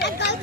Dale.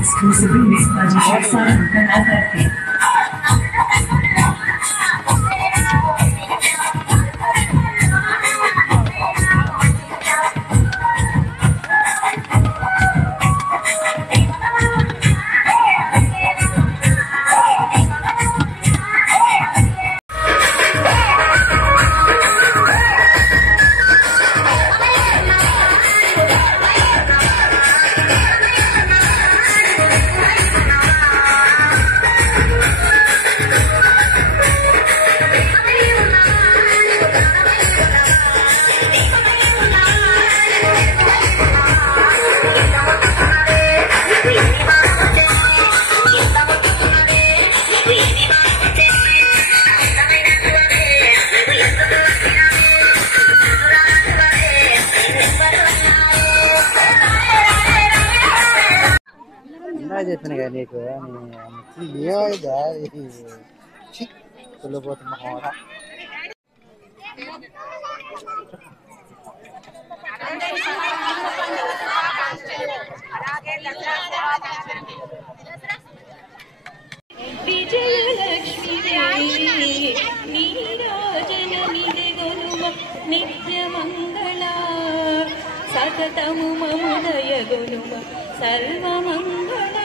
Exclusively mixed by DJ Sun and FFP. చెప్పిన నీకు వెళ్ళిపోతున్నా నిత్యమంగళ సతతము మముదయ గుణుమ సర్వమంగళ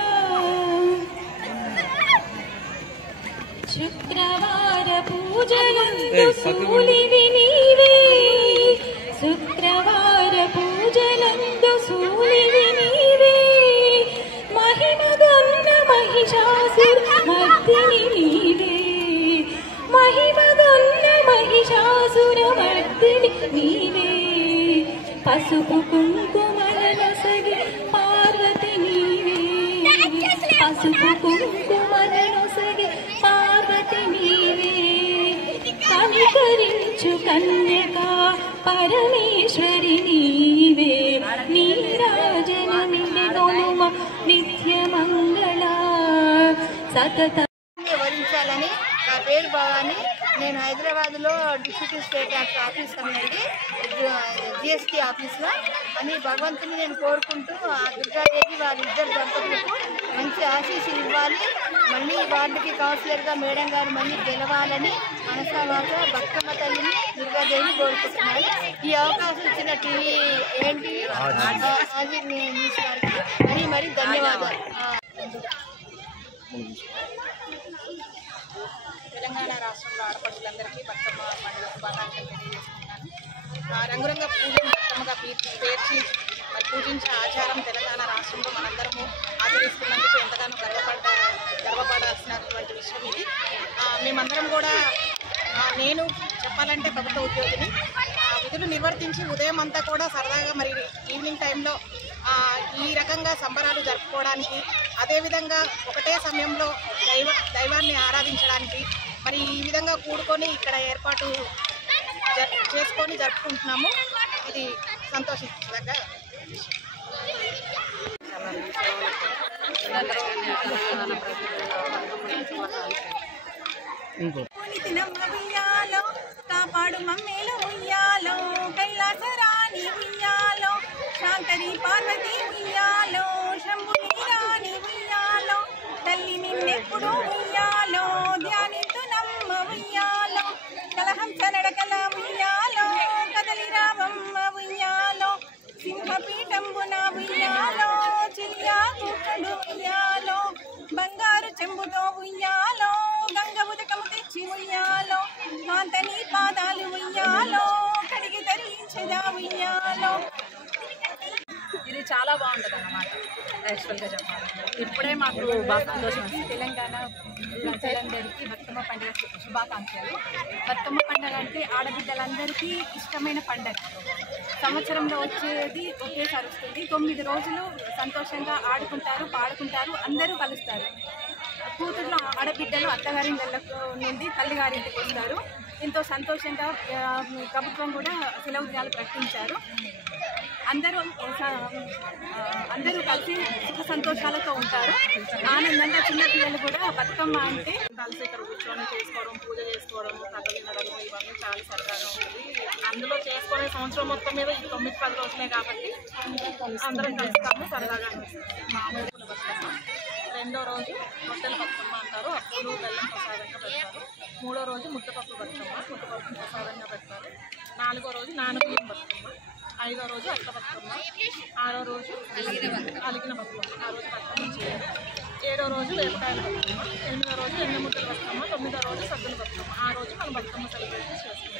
శుక్రవార పూజలందు సూలివి నీవే శుక్రవార పూజలందు సూలివి నీవే మహిమగొన్న మహిషాసుర మర్దిని నీవే మహిమగొన్న మహిషాసుర మర్దిని నీవే పసుపు కుంకుమలనొసగి పార్వతి నీవే పసుపు కుంకుమలనొసగి పార్వతి నీవే కనికరించు కన్యక పరమేశ్వరి నీవే నీరాజనమిది గొనుమ నిత్యమంగళ సతత వరించాలని. నా పేరు భవాని. నేను హైదరాబాద్లో డిప్యూటీ స్టేట్ ఆఫీస్ అనేది జిఎస్టీ ఆఫీస్లో అని భగవంతుని నేను కోరుకుంటూ ఆ దుర్గాదేవి వాళ్ళిద్దరు దంపతులకు మంచి ఆశీస్సులు ఇవ్వాలి. మళ్ళీ వార్డుకి కౌన్సిలర్గా మేడం గారు మళ్ళీ గెలవాలని మనసావాత బతుకమ్మ తల్లిని దుర్గాదేవిని కోరుకుంటున్నాను. ఈ అవకాశం ఇచ్చిన టీవీ ఏంటి అది న్యూస్ గారికి మరి ధన్యవాదాలు. తెలంగాణ రాష్ట్రంలో ఆడపడుచులందరికీ బతుకమ్మ పండుగ శుభాకాంక్షలు తెలియజేసుకుంటున్నాను. రంగురంగ పూజను బతుకమ్మగా పేర్చి మరి పూజించే ఆచారం తెలంగాణ రాష్ట్రంలో మనందరము ఆచరిస్తున్నందుకు ఎంతగానో గర్వపడాల్సినటువంటి విషయం ఇది. మేమందరం కూడా నేను చెప్పాలంటే ప్రభుత్వ ఉద్యోగిని. విధులు నిర్వర్తించి ఉదయం అంతా కూడా సరదాగా మరి ఈవినింగ్ టైంలో ఈ రకంగా సంబరాలు జరుపుకోవడానికి, అదేవిధంగా ఒకటే సమయంలో దైవాన్ని ఆరాధించడానికి మరి ఈ విధంగా కూడుకొని ఇక్కడ ఏర్పాటు చేసుకొని జరుపుకుంటున్నాము. ఇది సంతోషించదగ్గ విషయం. కాపాడు మమ్మేల ఉయ్యాలో కైలాసరాణి ఉయ్యాలో శాంతరి పార్వతి ఉయ్యాలో శంభుని రాణి ఉయ్యాలో తల్లి నిన్నెప్పుడు ఉయ్యాలో ధ్యానింతు నమ్మ ఉయ్యాలో కలహంస నడకల ఉయ్యాలో కదలి రామమ్మ ఉయ్యాలో సింహపీఠంబున ఉయ్యాలో చిలియా కుక్కడు ఉయ్యాలో బంగారు చెంబుతో ఉయ్యాలో గంగ ఉదకము తెచ్చి ఉయ్యాలో కాంతని పాదాలు ఉయ్యాలో కడిగి ధరించదా ఉయ్యాలో. ఇది చాలా బాగుంటుంది అన్నమాట. యాక్చువల్గా చెప్పాలి ఇప్పుడే మాకు బాగా సంతోషం వస్తుంది. తెలంగాణ ప్రజలందరికీ బతుకమ్మ పండుగ శుభాకాంక్షలు. బతుకమ్మ పండుగ అంటే ఆడబిడ్డలందరికీ ఇష్టమైన పండుగ. సంవత్సరంలో వచ్చేది ఒకేసారి వస్తుంది. 9 రోజులు సంతోషంగా ఆడుకుంటారు, పాడుకుంటారు, అందరూ కలుస్తారు. కూతుర్లు ఆడబిడ్డలు అత్తగారింళ్ళకు నుండి తల్లిగారింటికి వస్తారు. ఎంతో సంతోషంగా ప్రభుత్వం కూడా సెలవు దినాలు ప్రకటించారు. అందరూ కలిసి సుఖ సంతోషాలతో ఉంటారు. ఆనందంగా చిన్నపిల్లలు కూడా బతుకమ్మ అంటే కలిసి ఇక్కడ కూర్చొని చేసుకోవడం, పూజ చేసుకోవడం, కథ వినడం ఇవన్నీ చాలా సరదాగా ఉంటుంది. అందులో చేసుకునే సంవత్సరం మొత్తం మీద ఈ 9-10 రోజులే కాబట్టి అందరం కలుస్తాము, సరదాగా అనిపిస్తుంది. మామూలు బతుకమ్మ రెండో రోజు రొట్టెల బతుకమ్మ అంటారు, అప్పులు బెల్లం ప్రసాదంగా పెడతారు. మూడో రోజు ముద్దపప్పు బతుకమ్మ, ముద్దపప్పును ప్రసాదంగా పెడతారు. నాలుగో రోజు నానబియ్యం బతుకమ్మ, ఐదో రోజు అట్ల బతుకమ్మ, ఆరో రోజు అలిగిన బతుకమ్మ, ఆ రోజు బతుకమ్మ చేయరు. ఏడో రోజు వేపకాయల బతుకమ్మ, 8వ రోజు ఎండముద్దల బతుకమ్మ, 9వ రోజు సద్దుల బతుకమ్మ. ఆ రోజు మనం బతుకమ్మ సెలబ్రేషన్ చేసుకుంటాం.